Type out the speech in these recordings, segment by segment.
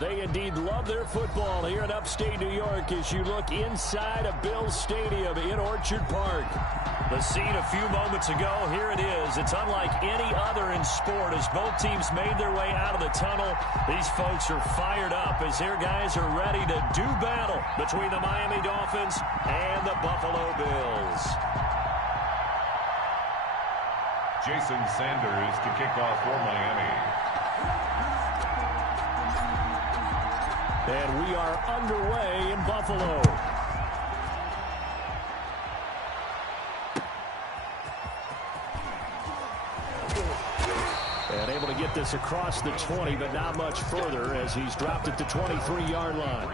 They indeed love their football here in upstate New York as you look inside of Bills Stadium in Orchard Park. The scene a few moments ago, here it is. It's unlike any other in sport as both teams made their way out of the tunnel. These folks are fired up as their guys are ready to do battle between the Miami Dolphins and the Buffalo Bills. Jason Sanders to kick off for Miami. And we are underway in Buffalo. And able to get this across the 20, but not much further as he's dropped it to 23-yard line.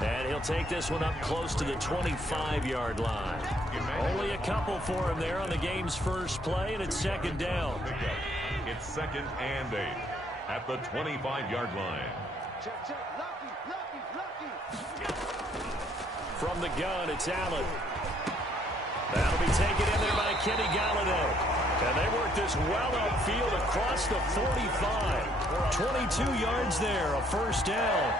And he'll take this one up close to the 25-yard line. Only a couple for him there on the game's first play, and it's second down. It's 2nd and 8 at the 25-yard line. From the gun, it's Allen. That'll be taken in there by Kenny Galladay. And they work this well upfield across the 45. 22 yards there, a first down.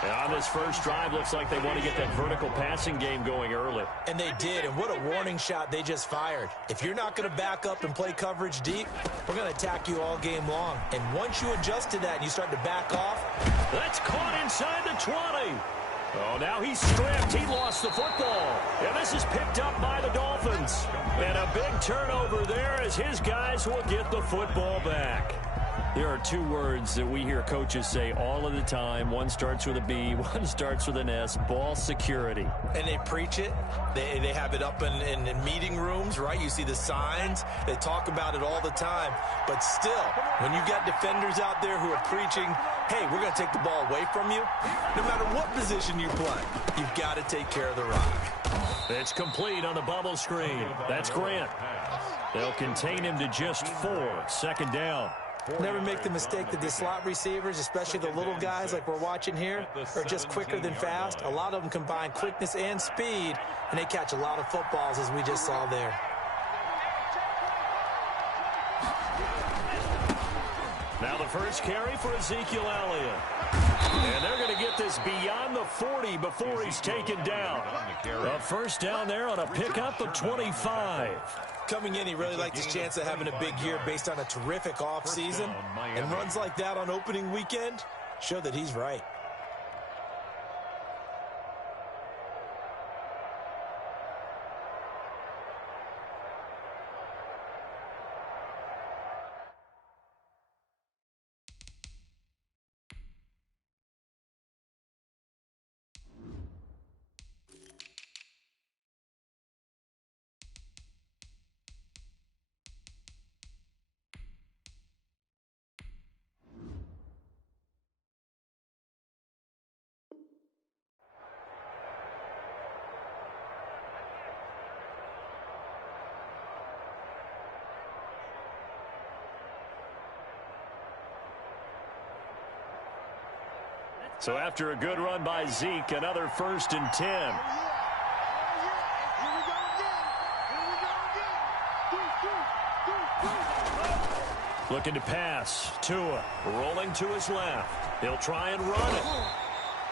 And on this first drive, looks like they want to get that vertical passing game going early. And they did, and what a warning shot they just fired. If you're not going to back up and play coverage deep, we're going to attack you all game long. And once you adjust to that and you start to back off. That's caught inside the 20. Oh, now he's stripped. He lost the football. And this is picked up by the Dolphins. And a big turnover there as his guys will get the football back. There are two words that we hear coaches say all of the time. One starts with a B, one starts with an S, ball security. And they preach it. They have it up in meeting rooms, right? You see the signs. They talk about it all the time. But still, when you've got defenders out there who are preaching, hey, we're going to take the ball away from you, no matter what position you play, you've got to take care of the rock. It's complete on the bubble screen. That's Grant. They'll contain him to just 4. Second down. Never make the mistake that the slot receivers, especially the little guys like we're watching here, are just quicker than fast. A lot of them combine quickness and speed, and they catch a lot of footballs, as we just saw there. Now the first carry for Ezekiel Elliott. And they're going to get this beyond the 40 before he's taken down. A first down there on a pickup of 25. Coming in, he really liked his chance of having a big year based on a terrific offseason. And runs like that on opening weekend show that he's right. So after a good run by Zeke, another 1st and 10. Looking to pass. Tua rolling to his left. He'll try and run it.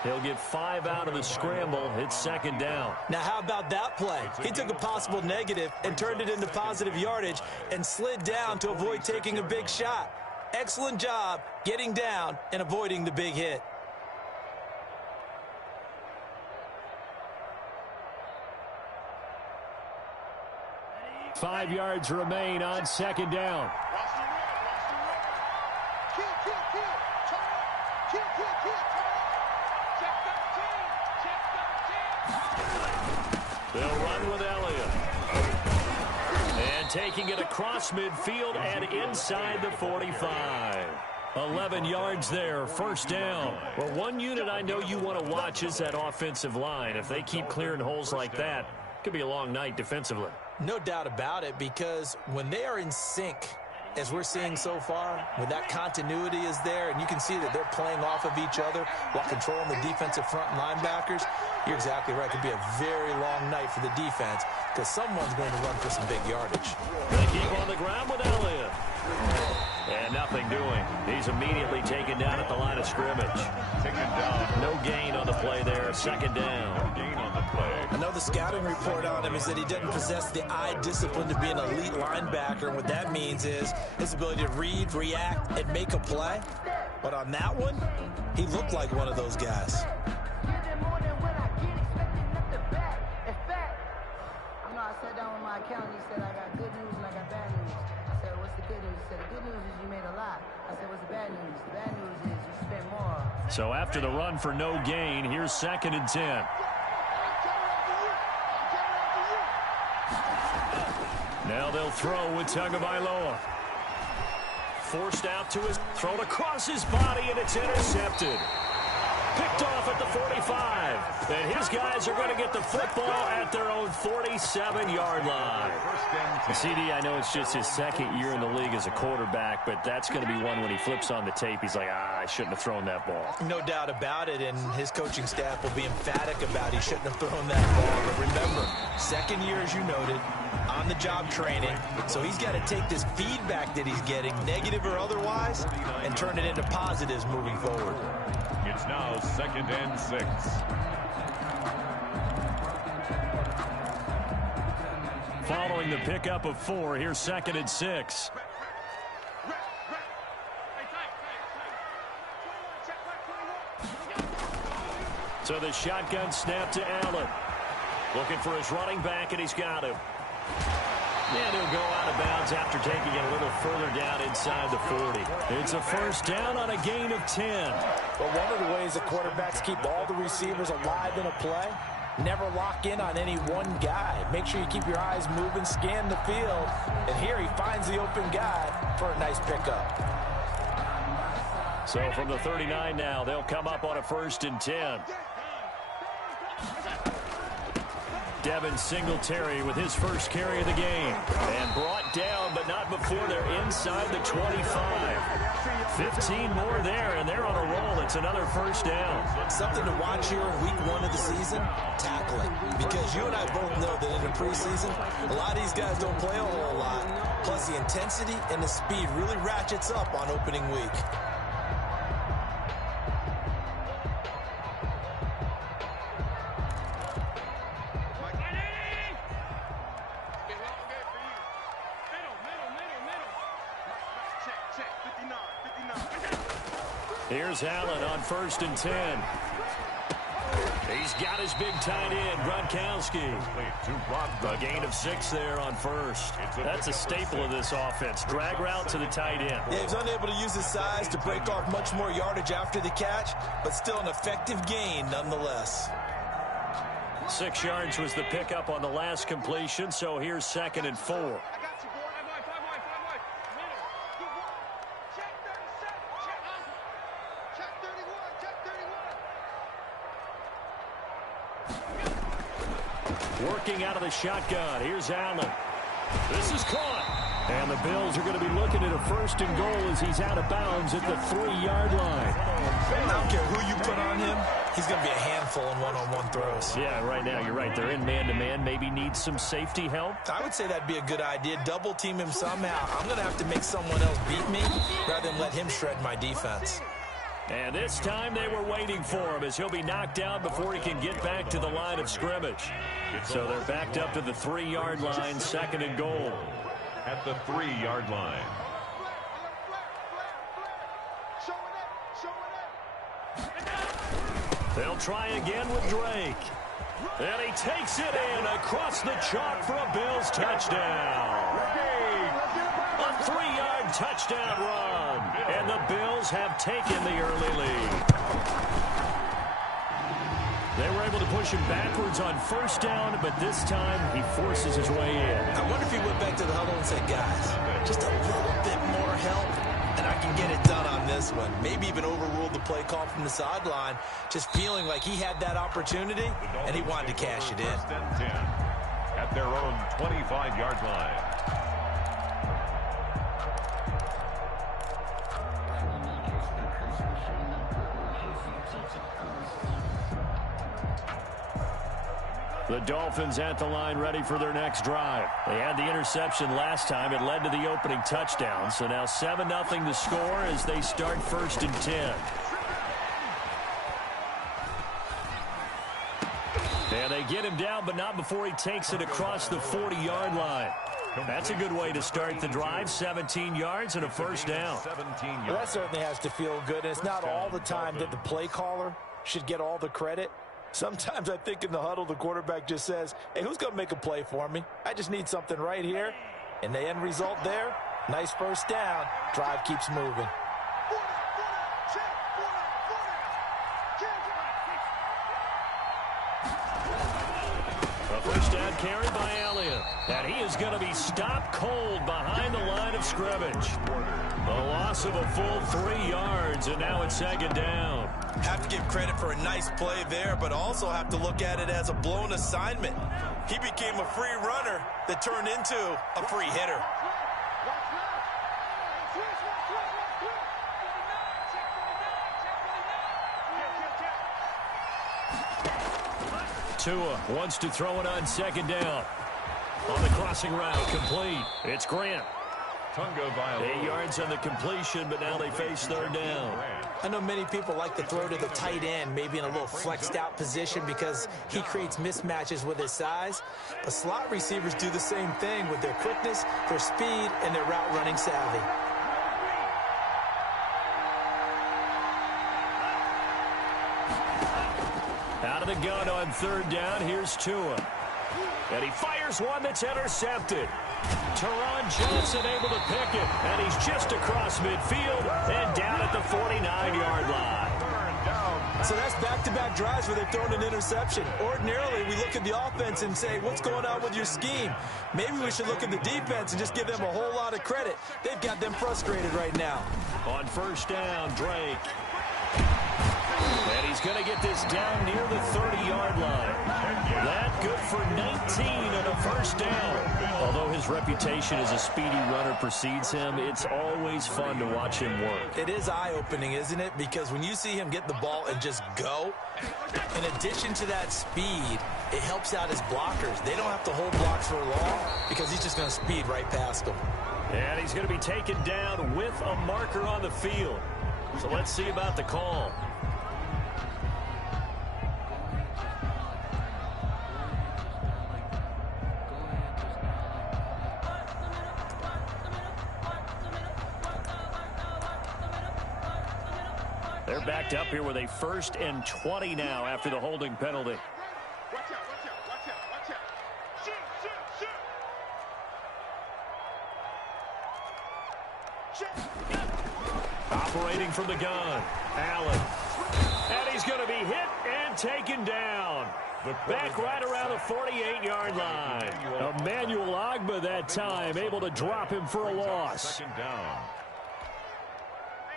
He'll get 5 out of the scramble. It's second down. Now, how about that play? He took a possible negative and turned it into positive yardage and slid down to avoid taking a big shot. Excellent job getting down and avoiding the big hit. Five yards remain on second down. They'll run with Elliott. And And taking it across midfield and inside the 45. 11 yards there, first down. Well, one unit I know you want to watch is that offensive line. If they keep clearing holes like that, it could be a long night defensively. No doubt about it, because when they are in sync, as we're seeing so far, when that continuity is there, and you can see that they're playing off of each other while controlling the defensive front linebackers, you're exactly right. It could be a very long night for the defense because someone's going to run for some big yardage. They keep on the ground with Elliott. And nothing doing. He's immediately taken down at the line of scrimmage. Taken down. No gain on the play there. Second down. No gain on the play. I know the scouting report on him is that he doesn't possess the eye discipline to be an elite linebacker. And what that means is his ability to read, react, and make a play. But on that one, he looked like one of those guys. I sat down with my accountant. He said, I got good news and I got bad news. I said, what's the good news? He said, the good news is you made a lot. I said, what's the bad news? The bad news is you spent more. So after the run for no gain, here's 2nd and 10. Now they'll throw with Tagovailoa. Forced out to his, thrown across his body, and it's intercepted. Picked off at the 45. And his guys are going to get the football at their own 47-yard line. CD, I know it's just his second year in the league as a quarterback, but that's going to be one when he flips on the tape. He's like, I shouldn't have thrown that ball. No doubt about it, and his coaching staff will be emphatic about he shouldn't have thrown that ball. But remember, second year, as you noted, on-the-job training. So he's got to take this feedback that he's getting, negative or otherwise, and turn it into positives moving forward. It's now 2nd and 6. Following the pickup of 4, here's 2nd and 6. So the shotgun snap to Allen. Looking for his running back, and he's got him. And he'll go out of bounds after taking it a little further down inside the 40. It's a first down on a gain of 10. But one of the ways that quarterbacks keep all the receivers alive in a play, never lock in on any one guy. Make sure you keep your eyes moving, scan the field. And here he finds the open guy for a nice pickup. So from the 39 now, they'll come up on a 1st and 10. Devin Singletary with his first carry of the game. And brought down, but not before they're inside the 25. 15 more there, and they're on a roll. It's another first down. Something to watch here in week 1 of the season, tackling. Because you and I both know that in the preseason, a lot of these guys don't play a whole lot. Plus, the intensity and the speed really ratchets up on opening week. Here's Allen on 1st and 10. He's got his big tight end, Gronkowski. A gain of 6 there on 1st. That's a staple of this offense. Drag route to the tight end. Yeah, he's unable to use his size to break off much more yardage after the catch, but still an effective gain nonetheless. 6 yards was the pickup on the last completion, so here's 2nd and 4. Working out of the shotgun. Here's Allen. This is caught. And the Bills are going to be looking at a 1st and goal as he's out of bounds at the 3-yard line. I don't care who you put on him. He's going to be a handful in one-on-one throws. Yeah, right now, you're right. They're in man-to-man. Maybe needs some safety help. I would say that'd be a good idea. Double team him somehow. I'm going to have to make someone else beat me rather than let him shred my defense. And this time they were waiting for him as he'll be knocked down before he can get back to the line of scrimmage. So they're backed up to the 3-yard line, 2nd and goal. At the 3-yard line. They'll try again with Drake. And he takes it in across the chalk for a Bills touchdown. A 3-yard touchdown run. And the Bills have taken the early lead. They were able to push him backwards on first down, but this time he forces his way in. I wonder if he went back to the huddle and said, guys, just a little bit more help, and I can get it done on this one. Maybe even overruled the play call from the sideline, just feeling like he had that opportunity, and he wanted to cash it in. At their own 25-yard line. The Dolphins at the line ready for their next drive. They had the interception last time. It led to the opening touchdown. So now 7-0 the score as they start 1st and 10. And they get him down, but not before he takes it across the 40-yard line. That's a good way to start the drive. 17 yards and a first down. Well, that certainly has to feel good. And it's not all the time that the play caller should get all the credit. Sometimes I think in the huddle, the quarterback just says, hey, who's going to make a play for me? I just need something right here. And the end result there, nice first down. Drive keeps moving. A first down carry by Elliott. And he is going to be stopped cold behind the line of scrimmage. A loss of a full 3 yards, and now it's 2nd down. Have to give credit for a nice play there, but also have to look at it as a blown assignment. He became a free runner that turned into a free hitter. Tua wants to throw it on 2nd down. On the crossing route, complete. It's Grant. 8 yards on the completion, but now they face 3rd down. I know many people like to throw to the tight end, maybe in a little flexed out position because he creates mismatches with his size. But slot receivers do the same thing with their quickness, their speed, and their route running savvy. Out of the gun on 3rd down, here's Tua. And he fires one that's intercepted. Teron Johnson able to pick it, and he's just across midfield and down at the 49-yard line. So that's back-to-back drives where they've thrown an interception. Ordinarily, we look at the offense and say, what's going on with your scheme? Maybe we should look at the defense and just give them a whole lot of credit. They've got them frustrated right now. On 1st down, Drake. And he's going to get this down near the 30-yard line. That good for 19 and a 1st down. Although his reputation as a speedy runner precedes him, it's always fun to watch him work. It is eye-opening, isn't it? Because when you see him get the ball and just go, in addition to that speed, it helps out his blockers. They don't have to hold blocks for long because he's just going to speed right past them. And he's going to be taken down with a marker on the field. So let's see about the call. They're backed up here with a 1st and 20 now after the holding penalty. Operating from the gun, Allen. And he's going to be hit and taken down. Back right around the 48-yard line. Emmanuel Ogbah that time, able to drop him for a loss. 2nd down.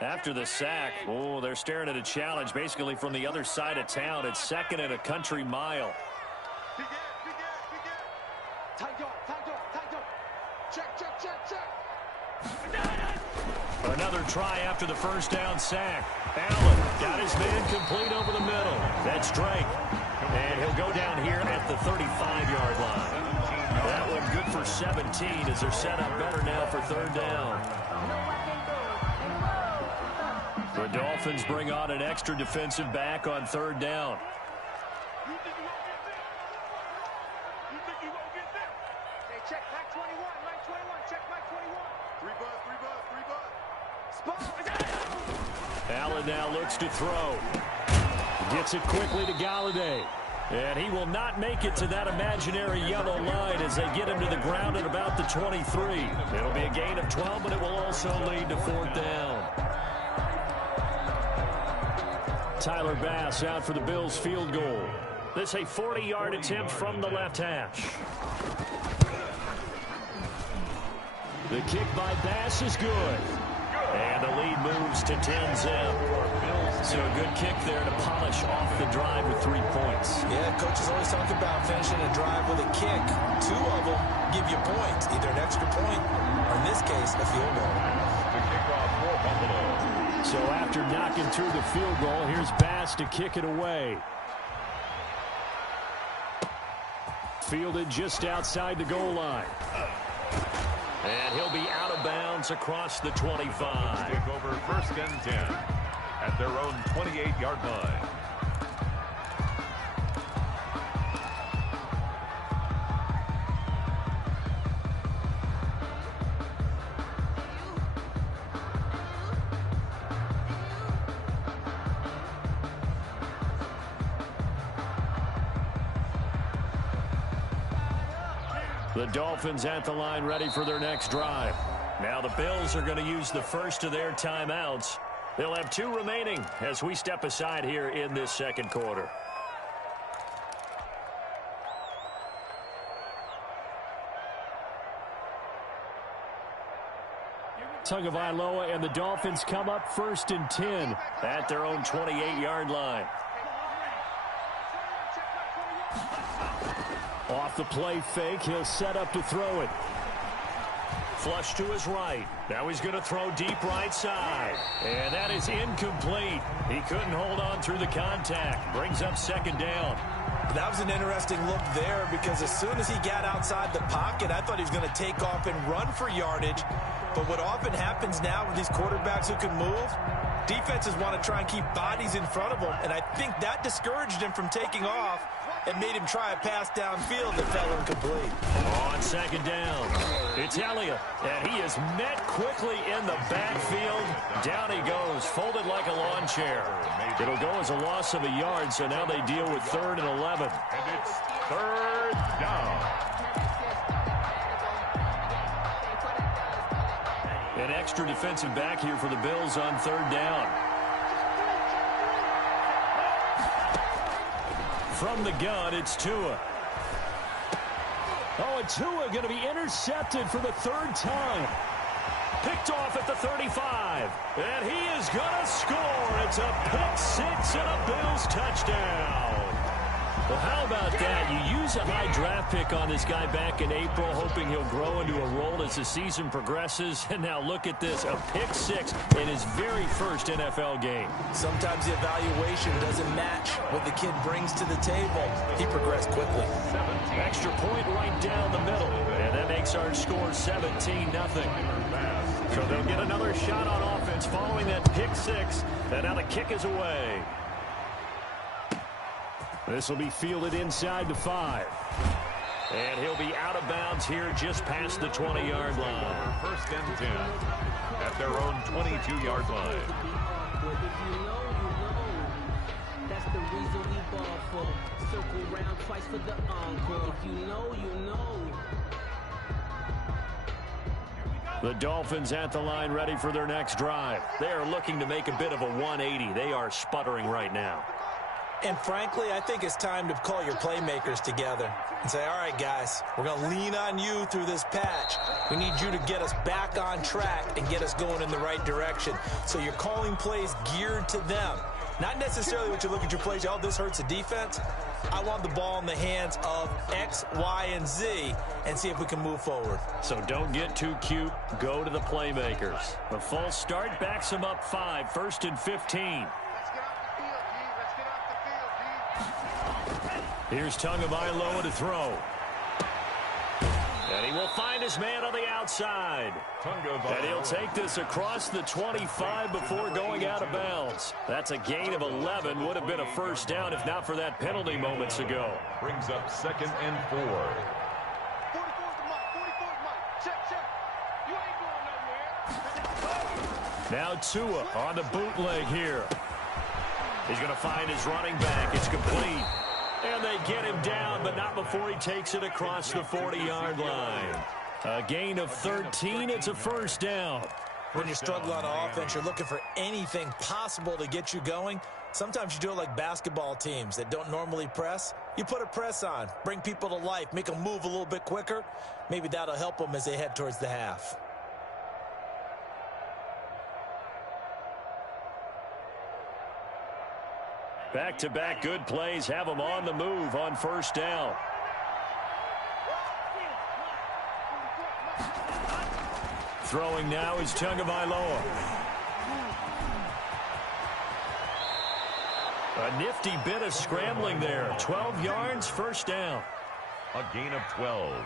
After the sack, oh, they're staring at a challenge basically from the other side of town. It's 2nd and a country mile. Another try after the 1st down sack. Allen got his man complete over the middle. That's Drake. And he'll go down here at the 35-yard line. That one good for 17 as they're set up better now for 3rd down. The Dolphins bring on an extra defensive back on 3rd down. Check Mike 21, Mike 21, check Mike 21. Allen now looks to throw. Gets it quickly to Galladay. And he will not make it to that imaginary yellow line as they get him to the ground at about the 23. It'll be a gain of 12, but it will also lead to 4th down. Tyler Bass out for the Bills field goal. This a 40-yard attempt from the left hash. The kick by Bass is good. And the lead moves to 10-zip. So a good kick there to polish off the drive with 3 points. Yeah, coaches always talk about finishing a drive with a kick. 2 of them give you points, either an extra point or, in this case, a field goal. The kickoff for Buffalo. So after knocking through the field goal, here's Bass to kick it away. Fielded just outside the goal line. And he'll be out of bounds across the 25. Take over 1st and 10 at their own 28-yard line. The Dolphins at the line ready for their next drive. Now the Bills are going to use the first of their timeouts. They'll have 2 remaining as we step aside here in this second quarter. Tagovailoa and the Dolphins come up 1st and 10 at their own 28-yard line. Off the play fake, he'll set up to throw it. Flush to his right. Now he's going to throw deep right side. And that is incomplete. He couldn't hold on through the contact. Brings up 2nd down. That was an interesting look there because as soon as he got outside the pocket, I thought he was going to take off and run for yardage. But what often happens now with these quarterbacks who can move, defenses want to try and keep bodies in front of them. And I think that discouraged him from taking off and made him try a pass downfield that fell incomplete. On 2nd down, it's Elliott, and he is met quickly in the backfield. Down he goes, folded like a lawn chair. It'll go as a loss of a yard, so now they deal with 3rd and 11. And it's 3rd down. An extra defensive back here for the Bills on 3rd down. From the gun, it's Tua. Oh, and Tua going to be intercepted for the 3rd time. Picked off at the 35. And he is going to score. It's a pick-6 and a Bills touchdown. Well, how about that? You use a high draft pick on this guy back in April, hoping he'll grow into a role as the season progresses. And now look at this, a pick-6 in his very first NFL game. Sometimes the evaluation doesn't match what the kid brings to the table. He progressed quickly. Extra point right down the middle. And that makes our score 17-0. So they'll get another shot on offense following that pick-6. And now the kick is away. This will be fielded inside the 5. And he'll be out of bounds here just past the 20-yard line. 1st and 10 at their own 22-yard line. That's the reason we ball for. Circle round twice for the encore. If you know, you know. The Dolphins at the line ready for their next drive. They are looking to make a bit of a 180. They are sputtering right now. And frankly, I think it's time to call your playmakers together and say, all right, guys, we're going to lean on you through this patch. We need you to get us back on track and get us going in the right direction. So you're calling plays geared to them. Not necessarily what you look at your plays, oh, this hurts the defense. I want the ball in the hands of X, Y, and Z and see if we can move forward. So don't get too cute. Go to the playmakers. The false start backs them up 5, 1st and 15. Here's Tagovailoa to throw. And he will find his man on the outside. And he'll take this across the 25 before going out of bounds. That's a gain of 11. Would have been a 1st down if not for that penalty moments ago. Brings up 2nd and 4. 44's the mark. 44's the mark. Check, check. You ain't going nowhere. Now Tua on the bootleg here. He's going to find his running back. It's complete. And they get him down, but not before he takes it across the 40-yard line. A gain of 13. It's a 1st down. When you're struggling on offense, you're looking for anything possible to get you going. Sometimes you do it like basketball teams that don't normally press. You put a press on, bring people to life, make them move a little bit quicker. Maybe that'll help them as they head towards the half. Back-to-back good plays have them on the move on first down. Throwing now is Tagovailoa. A nifty bit of scrambling there. 12 yards, first down. A gain of 12.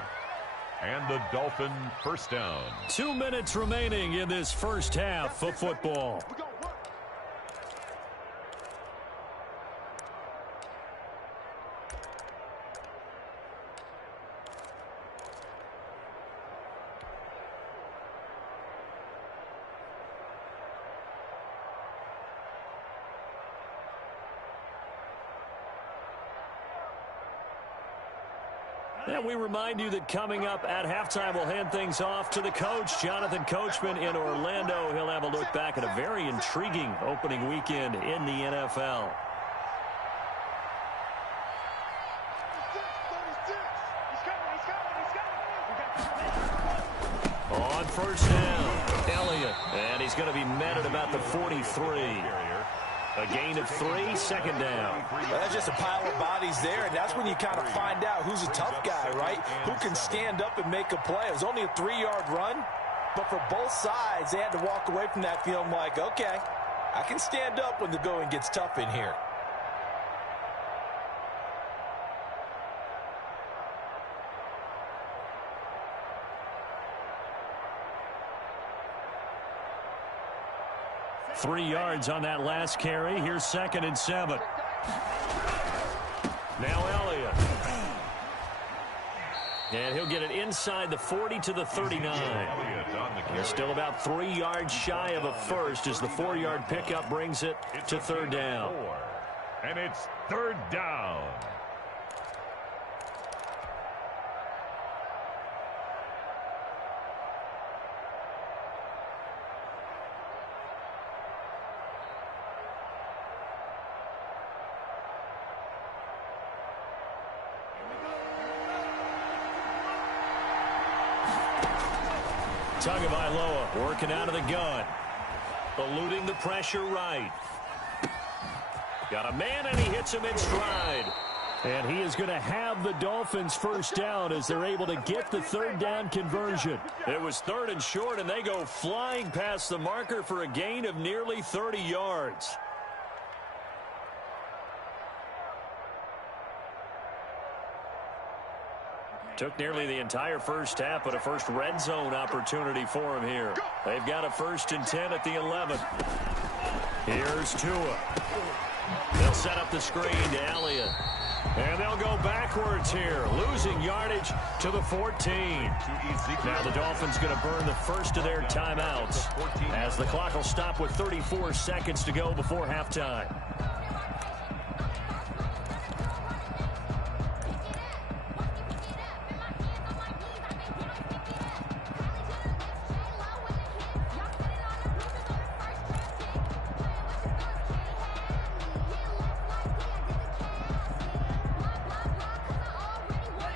And the Dolphin first down. 2 minutes remaining in this first half of football. And we remind you that coming up at halftime, we'll hand things off to the coach, Jonathan Coachman in Orlando. He'll have a look back at a very intriguing opening weekend in the NFL. On first down, Elliott. And he's going to be met at about the 43. A gain of 3, second down. Well, that's just a pile of bodies there, and that's when you kind of find out who's a tough guy, right? Who can stand up and make a play. It was only a 3-yard run, but for both sides, they had to walk away from that feeling like, okay, I can stand up when the going gets tough in here. Three yards on that last carry. Here's 2nd and 7. Now Elliott. And he'll get it inside the 40 to the 39. They're still about 3 yards shy of a first as the 4-yard pickup brings it to third down. And it's third down. Tagovailoa working out of the gun. Eluding the pressure right. Got a man, and he hits him in stride. And he is going to have the Dolphins first down as they're able to get the third down conversion. It was 3rd and short, and they go flying past the marker for a gain of nearly 30 yards. Took nearly the entire first half, but a first red zone opportunity for him here. They've got a 1st and 10 at the 11. Here's Tua. They'll set up the screen to Elliott. And they'll go backwards here, losing yardage to the 14. Now the Dolphins going to burn the first of their timeouts as the clock will stop with 34 seconds to go before halftime.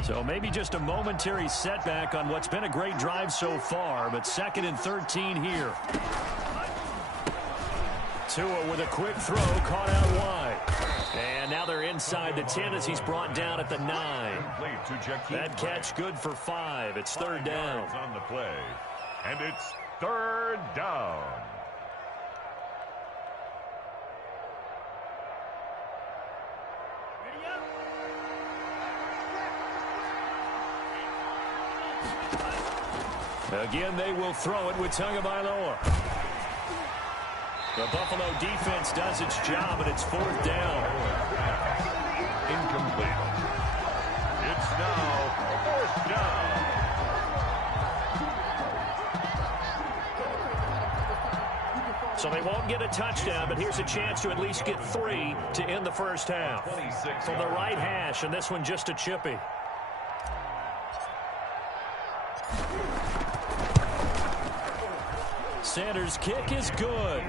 So maybe just a momentary setback on what's been a great drive so far, but 2nd and 13 here. Tua with a quick throw, caught out wide. And now they're inside the 10 as he's brought down at the 9. That catch good for 5. It's third down. On the play, and it's third down. Again, they will throw it with Tagovailoa. The Buffalo defense does its job, and it's 4th down. Incomplete. It's now 4th down. So they won't get a touchdown, but here's a chance to at least get 3 to end the first half. From the right hash, and this one just a chippy. Sanders' kick is good.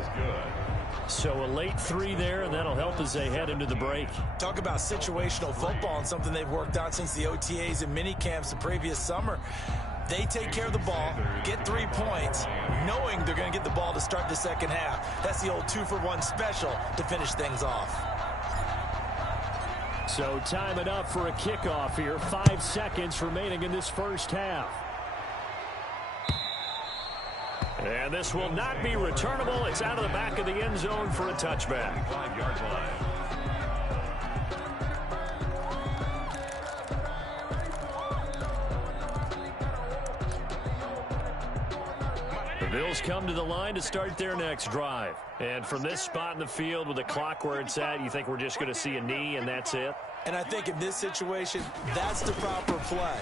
So a late 3 there, and that'll help as they head into the break. Talk about situational football and something they've worked on since the OTAs and mini camps the previous summer. They take care of the ball, get 3 points, knowing they're going to get the ball to start the second half. That's the old 2-for-1 special to finish things off. So time it up for a kickoff here. 5 seconds remaining in this first half. And this will not be returnable. It's out of the back of the end zone for a touchback. 5-yard line. The Bills come to the line to start their next drive. And from this spot in the field with the clock where it's at, you think we're just going to see a knee and that's it? And I think in this situation, that's the proper play.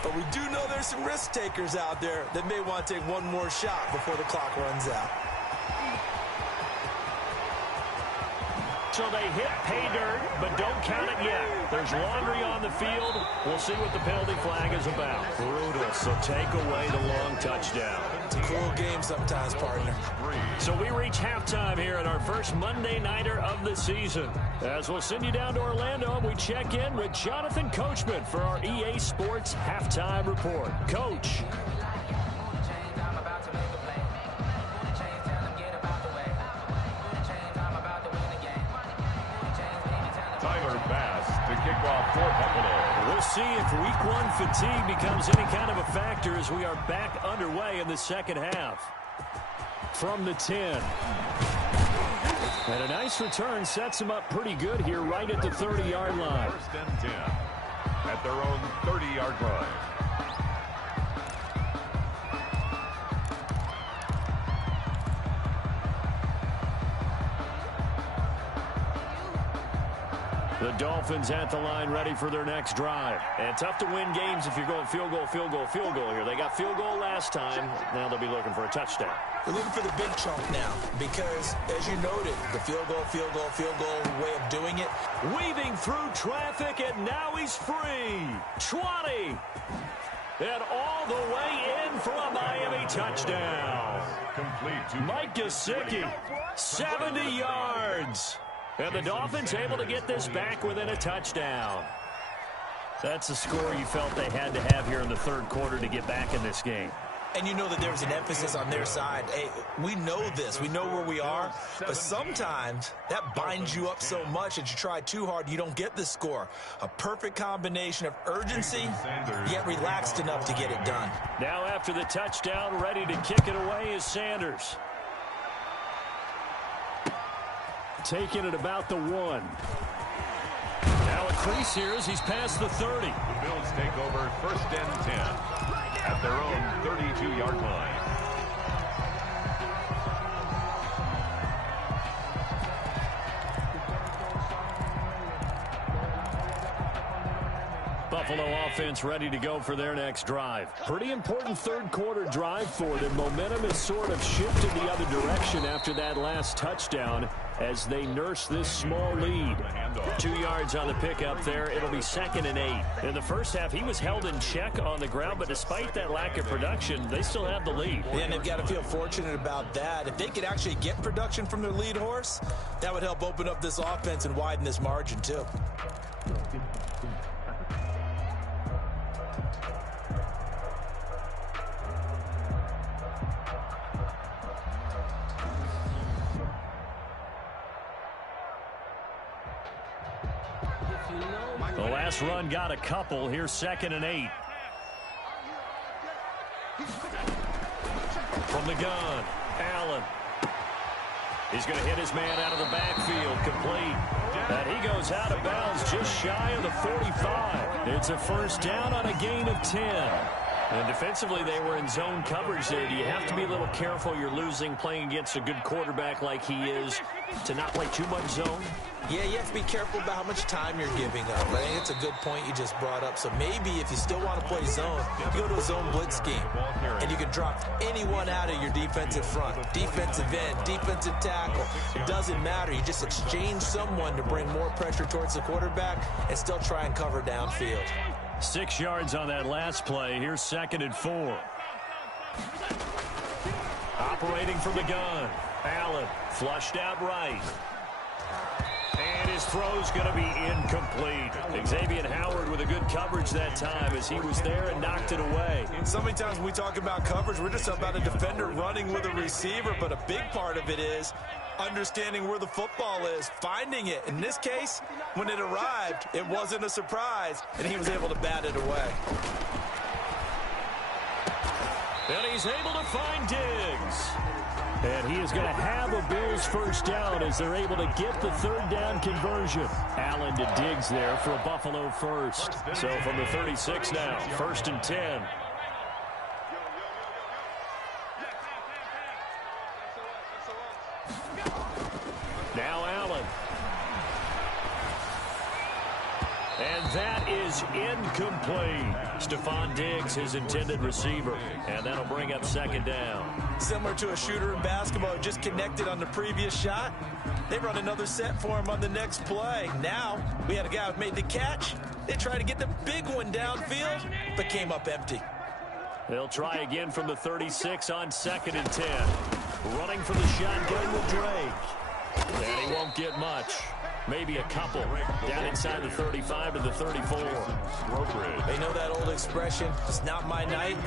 But we do know there's some risk takers out there that may want to take one more shot before the clock runs out. So they hit pay dirt, but don't count it yet. There's laundry on the field. We'll see what the penalty flag is about. Brutal, so take away the long touchdown. It's a cruel game sometimes, partner. So we reach halftime here at our first Monday Nighter of the season. As we'll send you down to Orlando, we check in with Jonathan Coachman for our EA Sports Halftime Report. Coach. To kick off for Buffalo. We'll see if week 1 fatigue becomes any kind of a factor as we are back underway in the second half. From the 10. And a nice return sets them up pretty good here right at the 30-yard line. 1st and 10 at their own 30-yard line. The Dolphins at the line ready for their next drive. And tough to win games if you're going field goal, field goal, field goal here. They got field goal last time. Now they'll be looking for a touchdown. We're looking for the big chunk now because, as you noted, the field goal way of doing it. Weaving through traffic, and now he's free. 20. And all the way in for a Miami touchdown. Complete to Mike Gesicki, 70 yards. And the Dolphins able to get this back within a touchdown. That's a score you felt they had to have here in the third quarter to get back in this game. And you know that there was an emphasis on their side. Hey, we know this. We know where we are. But sometimes that binds you up so much that you try too hard, you don't get the score. A perfect combination of urgency, yet relaxed enough to get it done. Now after the touchdown, ready to kick it away is Sanders. Taking it about the 1. Now a crease here as he's past the 30. the Bills take over 1st and 10 at their own 32-yard line. Buffalo offense ready to go for their next drive. Pretty important third quarter drive for them. Momentum has sort of shifted the other direction after that last touchdown as they nurse this small lead. 2 yards on the pickup there. It'll be 2nd and 8. In the first half, he was held in check on the ground, but despite that lack of production, they still have the lead. Yeah, and they've got to feel fortunate about that. If they could actually get production from their lead horse, that would help open up this offense and widen this margin too. The last run got a couple. Here's 2nd and 8. From the gun, Allen. He's going to hit his man out of the backfield, complete. And he goes out of bounds just shy of the 45. It's a 1st down on a gain of 10. And defensively, they were in zone coverage there. Do you have to be a little careful? You're losing, playing against a good quarterback like he is, to not play too much zone? Yeah, you have to be careful about how much time you're giving up. I think it's a good point you just brought up. So maybe if you still want to play zone, you go to a zone blitz scheme. And you can drop anyone out of your defensive front. Defensive end, defensive tackle. It doesn't matter. You just exchange someone to bring more pressure towards the quarterback and still try and cover downfield. 6 yards on that last play. Here's 2nd and 4. operating from the gun. Allen flushed out right. And his throw's going to be incomplete. Xavier Howard with a good coverage that time as he was there and knocked it away. So many times when we talk about coverage, we're just about a defender running with a receiver, but a big part of it is understanding where the football is, finding it. In this case, when it arrived, it wasn't a surprise, and he was able to bat it away. And he's able to find Diggs. And he is going to have a Bills first down as they're able to get the third down conversion. Allen to Diggs there for a Buffalo first. So from the 36 now, 1st and 10. Now Allen. And that is incomplete. Stephon Diggs, his intended receiver. And that'll bring up 2nd down. Similar to a shooter in basketball who just connected on the previous shot. They run another set for him on the next play. Now, we had a guy who made the catch. They tried to get the big one downfield, but came up empty. They'll try again from the 36 on 2nd and 10. Running for the shotgun with Drake. And he won't get much. Maybe a couple. Down inside the 35 to the 34. They know that old expression, it's not my night.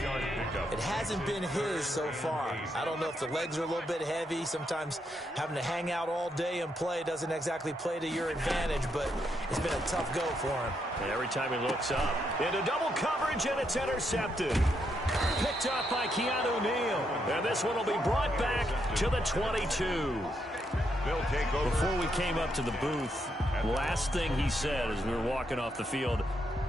It hasn't been his so far. I don't know if the legs are a little bit heavy. Sometimes having to hang out all day and play doesn't exactly play to your advantage, but it's been a tough go for him. And every time he looks up, into double coverage, and it's intercepted. Picked up by Keanu Neal. And this one will be brought back to the 22. Before we came up to the booth, last thing he said as we were walking off the field,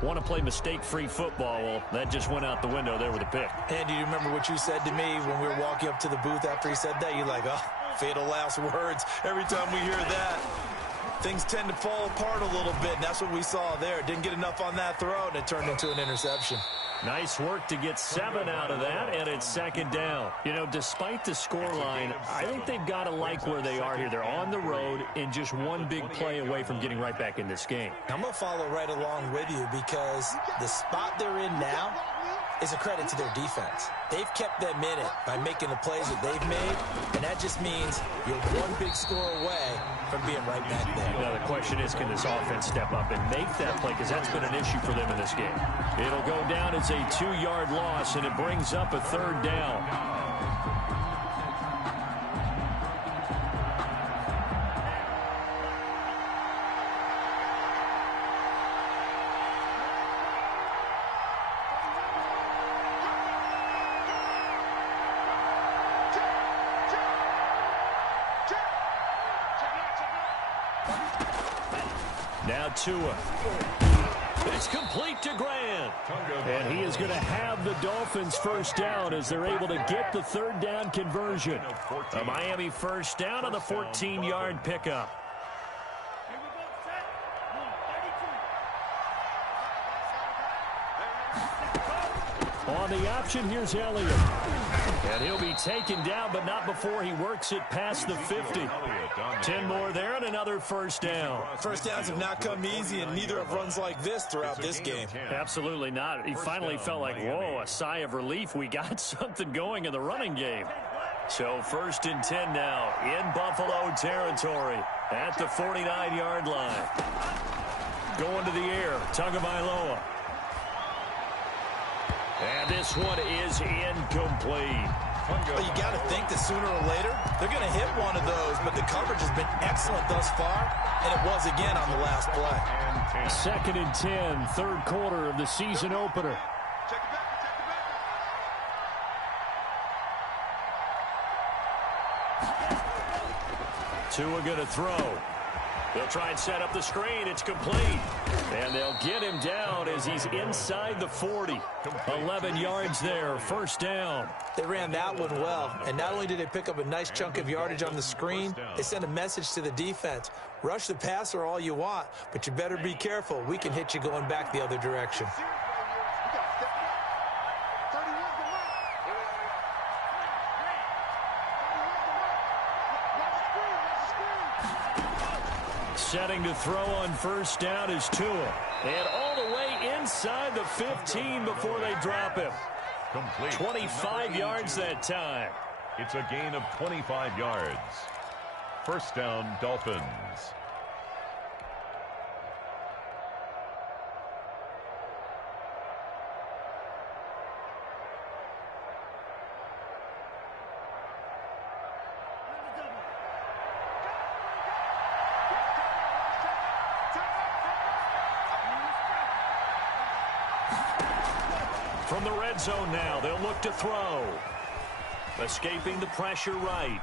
want to play mistake-free football. Well, that just went out the window there with a pick. And do you remember what you said to me when we were walking up to the booth after he said that? You're like, oh, fatal last words. Every time we hear that, things tend to fall apart a little bit, and that's what we saw there. Didn't get enough on that throw, and it turned into an interception. Nice work to get 7 out of that, and it's 2nd down. You know, despite the scoreline, I think they've got to like where they are here. They're on the road and just one big play away from getting right back in this game. I'm going to follow right along with you because the spot they're in now is a credit to their defense. They've kept them in it by making the plays that they've made, and that just means you're one big score away from being right back there. Now, the question is, can this offense step up and make that play? Because that's been an issue for them in this game. It'll go down as a 2-yard loss, and it brings up a 3rd down. Now Tua. It's complete to Grant. And he is going to have the Dolphins first down as they're able to get the 3rd down conversion. A Miami first down on the 14-yard pickup. On the option, here's Elliott. And he'll be taken down, but not before he works it past the 50. 10 more there and another first down. First downs have not come easy, and neither have runs like this throughout this game. Absolutely not. He finally felt like, whoa, a sigh of relief. We got something going in the running game. So 1st and 10 now in Buffalo territory at the 49-yard line. Going to the air, Tagovailoa. And this one is incomplete. Well, you got to think that sooner or later they're going to hit one of those, but the coverage has been excellent thus far, and it was again on the last play. 2nd and 10, 3rd quarter of the season opener. Tua going to throw. They'll try and set up the screen. It's complete. And they'll get him down as he's inside the 40. 11 yards there, first down. They ran that one well. And not only did they pick up a nice chunk of yardage on the screen, they sent a message to the defense. Rush the passer all you want, but you better be careful. We can hit you going back the other direction. Setting to throw on first down is Tua. And all the way inside the 15 before they drop him. 25 yards that time. It's a gain of 25 yards. First down, Dolphins. From the red zone now, they'll look to throw. Escaping the pressure right.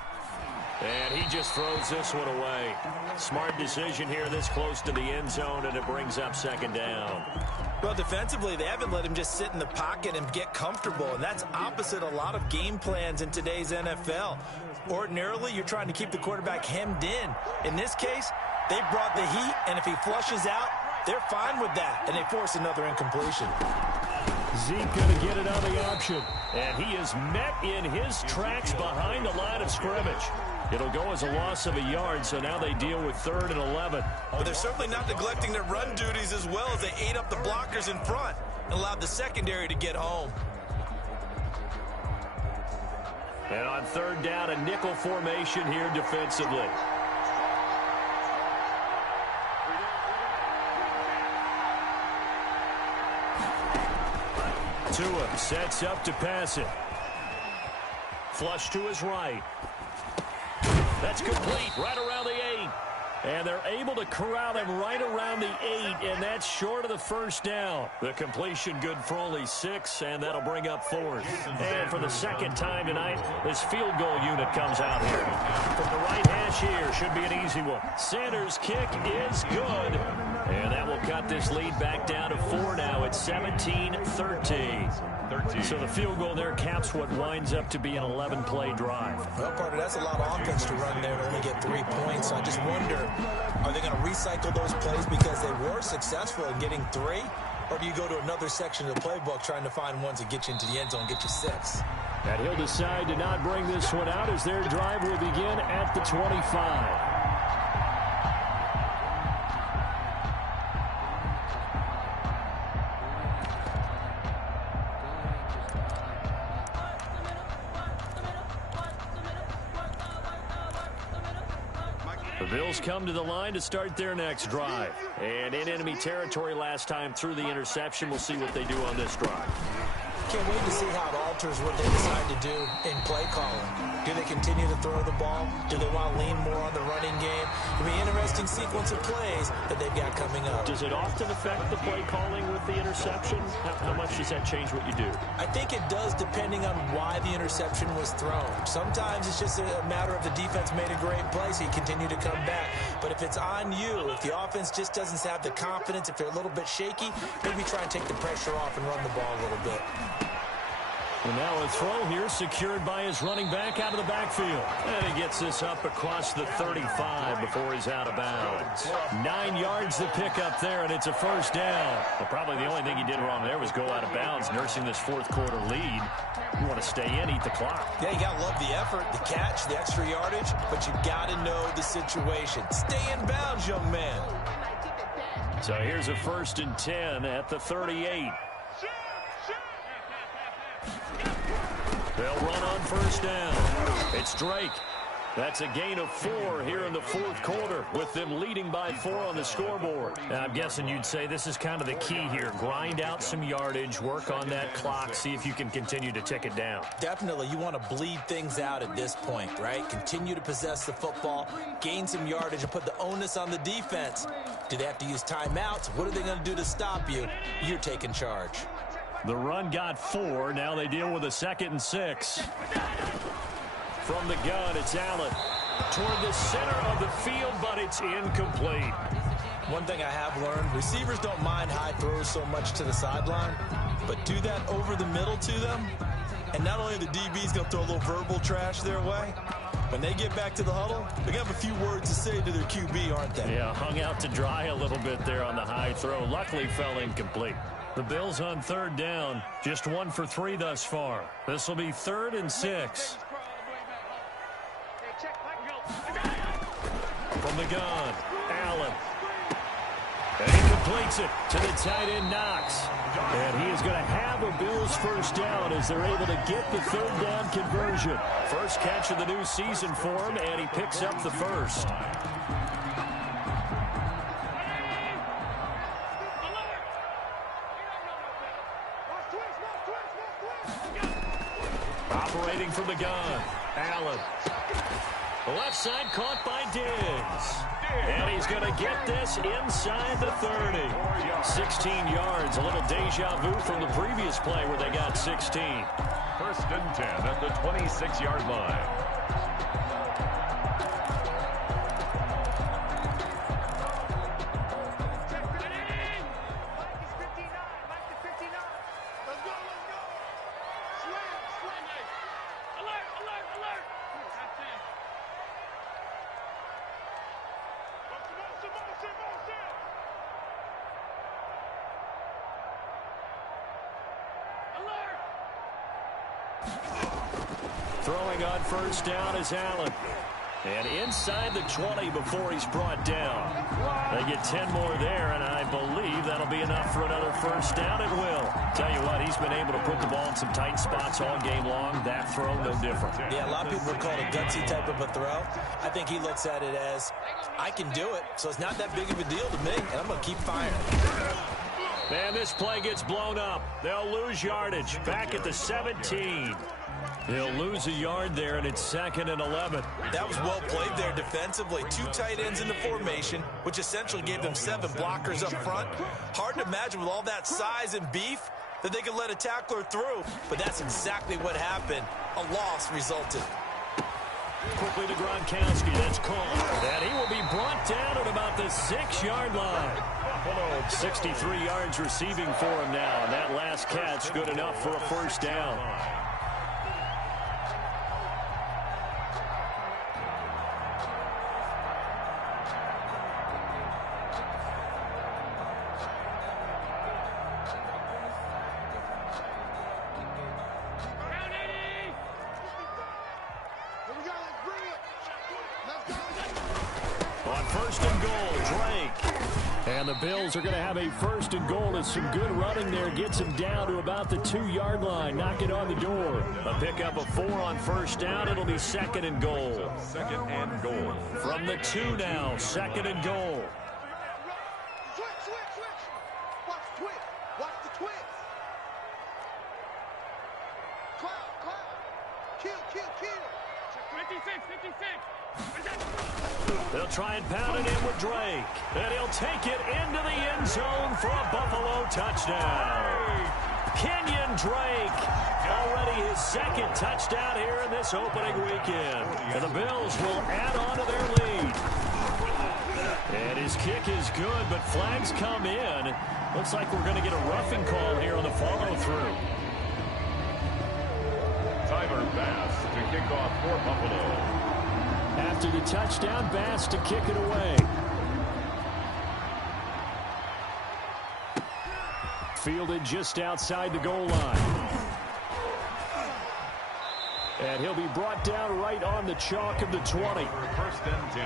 And he just throws this one away. Smart decision here this close to the end zone, and it brings up second down. Well, defensively, they haven't let him just sit in the pocket and get comfortable, and that's opposite a lot of game plans in today's NFL. Ordinarily, you're trying to keep the quarterback hemmed in. In this case, they brought the heat, and if he flushes out, they're fine with that, and they force another incompletion. Zeke going to get it on the option, and he is met in his tracks behind the line of scrimmage. It'll go as a loss of a yard, so now they deal with 3rd and 11. But they're certainly not neglecting their run duties as well as they ate up the blockers in front and allowed the secondary to get home. And on 3rd down, a nickel formation here defensively. Tua sets up to pass it. Flush to his right. That's complete right around the 8. And they're able to corral him right around the 8, and that's short of the first down. The completion good for only 6, and that'll bring up 4th. And for the second time tonight, this field goal unit comes out here. From the right hash here, should be an easy one. Sanders' kick is good, and that will cut this lead back down to 4 now. It's 17-13. So the field goal there caps what winds up to be an 11-play drive. Well, partner, that's a lot of offense to run there to only get 3 points. I just wonder, are they going to recycle those plays because they were successful in getting 3? Or do you go to another section of the playbook trying to find ones that get you into the end zone, get you 6? And he'll decide to not bring this one out as their drive will begin at the 25. The Bills come to the line to start their next drive. And in enemy territory last time through the interception. We'll see what they do on this drive. Can't wait to see how it alters what they decide to do in play calling. Do they continue to throw the ball? Do they want to lean more on the running game? It'll be an interesting sequence of plays that they've got coming up. Does it often affect the play calling with the interception? How much does that change what you do? I think it does depending on why the interception was thrown. Sometimes it's just a matter of the defense made a great play, so you continue to come back. But if it's on you, if the offense just doesn't have the confidence, if they're a little bit shaky, maybe try and take the pressure off and run the ball a little bit. And now a throw here secured by his running back out of the backfield. And he gets this up across the 35 before he's out of bounds. 9 yards to pick up there, and it's a first down. Well, probably the only thing he did wrong there was go out of bounds, nursing this 4th quarter lead. You want to stay in, eat the clock. Yeah, you got to love the effort, the catch, the extra yardage, but you got to know the situation. Stay in bounds, young man. So here's a 1st and 10 at the 38. They'll run on first down. It's Drake. That's a gain of 4 here in the 4th quarter with them leading by 4 on the scoreboard. Now, I'm guessing you'd say this is kind of the key here. Grind out some yardage, work on that clock, see if you can continue to tick it down. Definitely. You want to bleed things out at this point, right? Continue to possess the football, gain some yardage, and put the onus on the defense. Do they have to use timeouts? What are they going to do to stop you? You're taking charge. The run got 4. Now they deal with a 2nd and 6. From the gun, it's Allen. Toward the center of the field, but it's incomplete. One thing I have learned, receivers don't mind high throws so much to the sideline, but do that over the middle to them, and not only are the DBs going to throw a little verbal trash their way, when they get back to the huddle, they're going to have a few words to say to their QB, aren't they? Yeah, hung out to dry a little bit there on the high throw. Luckily fell incomplete. The Bills on 3rd down, just 1 for 3 thus far. This will be 3rd and 6. From the gun, Allen. And he completes it to the tight end, Knox. And he is going to have a Bills first down as they're able to get the third down conversion. First catch of the new season for him, and he picks up the first. Operating from the gun, Allen. The left side caught by Diggs. And he's going to get this inside the 30. 16 yards, a little deja vu from the previous play where they got 16. First and 10 at the 26-yard line. Throwing on first down is Allen. And inside the 20 before he's brought down. They get 10 more there, and I believe that'll be enough for another first down. It will. Tell you what, he's been able to put the ball in some tight spots all game long. That throw, no different. Yeah, a lot of people would call it a gutsy type of a throw. I think he looks at it as, I can do it, so it's not that big of a deal to me, and I'm going to keep firing. And this play gets blown up. They'll lose yardage. Back at the 17. They'll lose a yard there, and it's 2nd and 11. That was well played there defensively. 2 tight ends in the formation, which essentially gave them 7 blockers up front. Hard to imagine with all that size and beef that they could let a tackler through. But that's exactly what happened. A loss resulted. Quickly to Gronkowski. That's caught. And he will be brought down at about the 6-yard line. 63 yards receiving for him now. And that last catch good enough for a first down. On first and goal, Drake. And the Bills are going to have a first and goal as some good running there gets him down to about the 2-yard line. Knock it on the door. A pickup of 4 on first down. It'll be 2nd and goal. 2nd and goal. From the 2 now, 2nd and goal. Switch. Watch the twist. Watch the twist. Cloud. Kill. 56. They'll try and pound it in with Drake. And he'll take it into the end zone for a Buffalo touchdown. Kenyon Drake, already his 2nd touchdown here in this opening weekend. And the Bills will add on to their lead. And his kick is good, but flags come in. Looks like we're going to get a roughing call here on the follow-through. Tyler Bass to kick off for Buffalo. After the touchdown, Bass to kick it away. Fielded just outside the goal line. And he'll be brought down right on the chalk of the 20. First and 10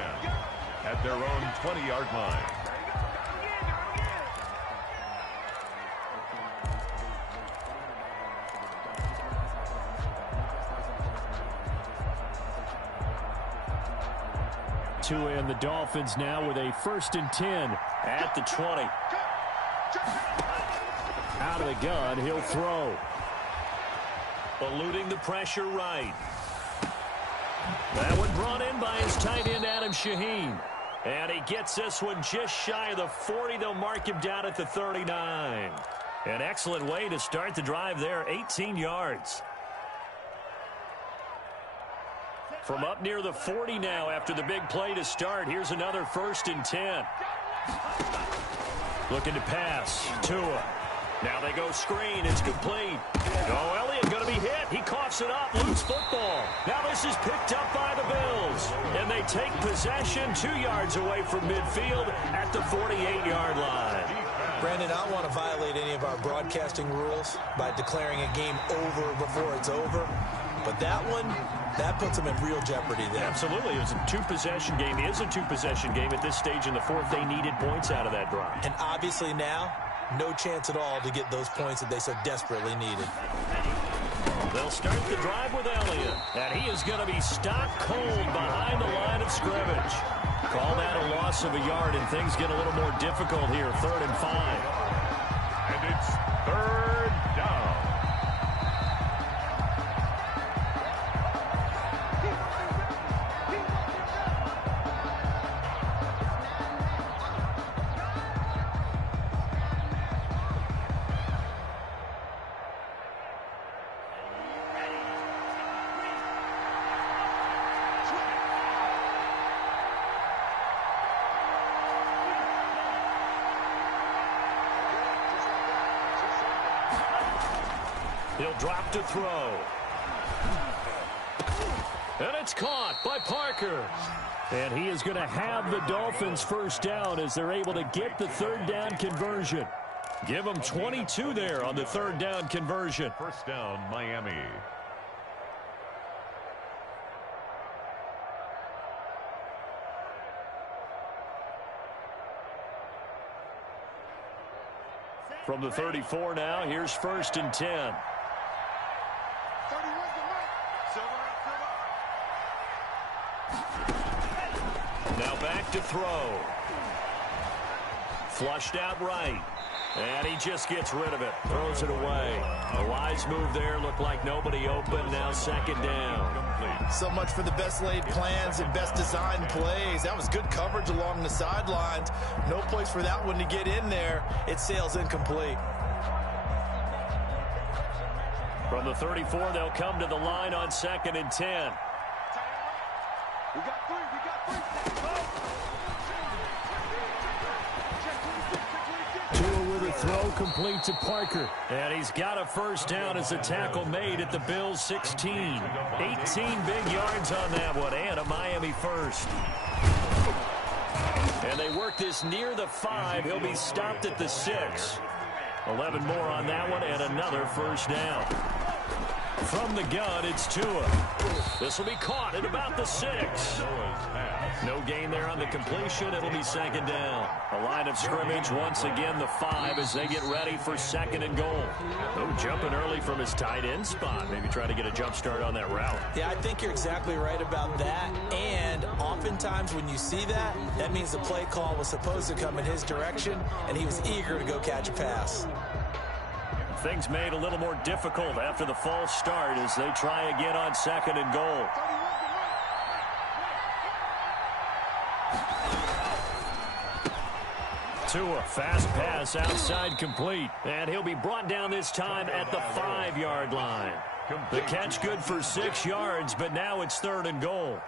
at their own 20-yard line. Tua and the Dolphins now with a first and 10 at the 20. Out of the gun, he'll throw. Eluding the pressure right. That one brought in by his tight end, Adam Shaheen. And he gets this one just shy of the 40. They'll mark him down at the 39. An excellent way to start the drive there, 18 yards. From up near the 40 now after the big play to start. Here's another first and 10. Looking to pass. Tua. Now they go screen. It's complete. Oh, Elliott going to be hit. He coughs it up. Loose football. Now this is picked up by the Bills. And they take possession 2 yards away from midfield at the 48-yard line. Brandon, I don't want to violate any of our broadcasting rules by declaring a game over before it's over. But that one, that puts them in real jeopardy there. Absolutely. It was a 2-possession game. It is a 2-possession game at this stage in the fourth. They needed points out of that drive. And obviously now, no chance at all to get those points that they so desperately needed. They'll start the drive with Elliott, and he is going to be stopped cold behind the line of scrimmage. Call that a loss of a yard, and things get a little more difficult here, 3rd and 5. And it's 3rd down. He'll drop to throw. And it's caught by Parker. And he is going to have the Dolphins first down as they're able to get the 3rd down conversion. Give them 22 there on the 3rd down conversion. First down, Miami. From the 34 now, here's 1st and 10. Now back to throw. Flushed out right. And he just gets rid of it. Throws it away. A wise move there. Looked like nobody open. Now 2nd down. So much for the best laid plans and best designed plays. That was good coverage along the sidelines. No place for that one to get in there. It sails incomplete. From the 34, they'll come to the line on 2nd and 10. We got 3. Tua with a throw complete to Parker. And he's got a first down as a tackle made at the Bills' 16. 18 big yards on that one, and a Miami first. And they work this near the 5. He'll be stopped at the 6. 11 more on that one, and another first down. From the gun, it's Tua. This will be caught at about the 6. No gain there on the completion. It'll be 2nd down. A line of scrimmage, once again the 5 as they get ready for 2nd and goal. Oh, jumping early from his tight end spot. Maybe try to get a jump start on that route. Yeah, I think you're exactly right about that. And oftentimes when you see that, that means the play call was supposed to come in his direction, and he was eager to go catch a pass. Things made a little more difficult after the false start as they try again on 2nd and goal. Tua, fast pass outside complete. And he'll be brought down this time at the 5-yard line. The catch good for 6 yards, but now it's 3rd and goal.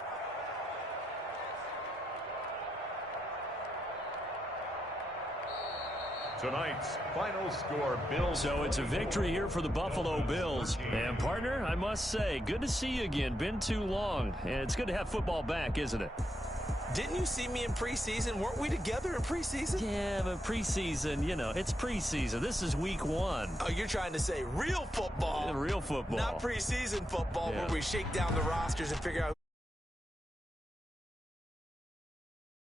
Tonight's final score, Bills. So it's a victory here for the Buffalo Bills. And, partner, I must say, good to see you again. Been too long. And it's good to have football back, isn't it? Didn't you see me in preseason? Weren't we together in preseason? Yeah, but preseason, you know, it's preseason. This is week 1. Oh, you're trying to say real football. Real football. Not preseason football where we shake down the rosters and figure out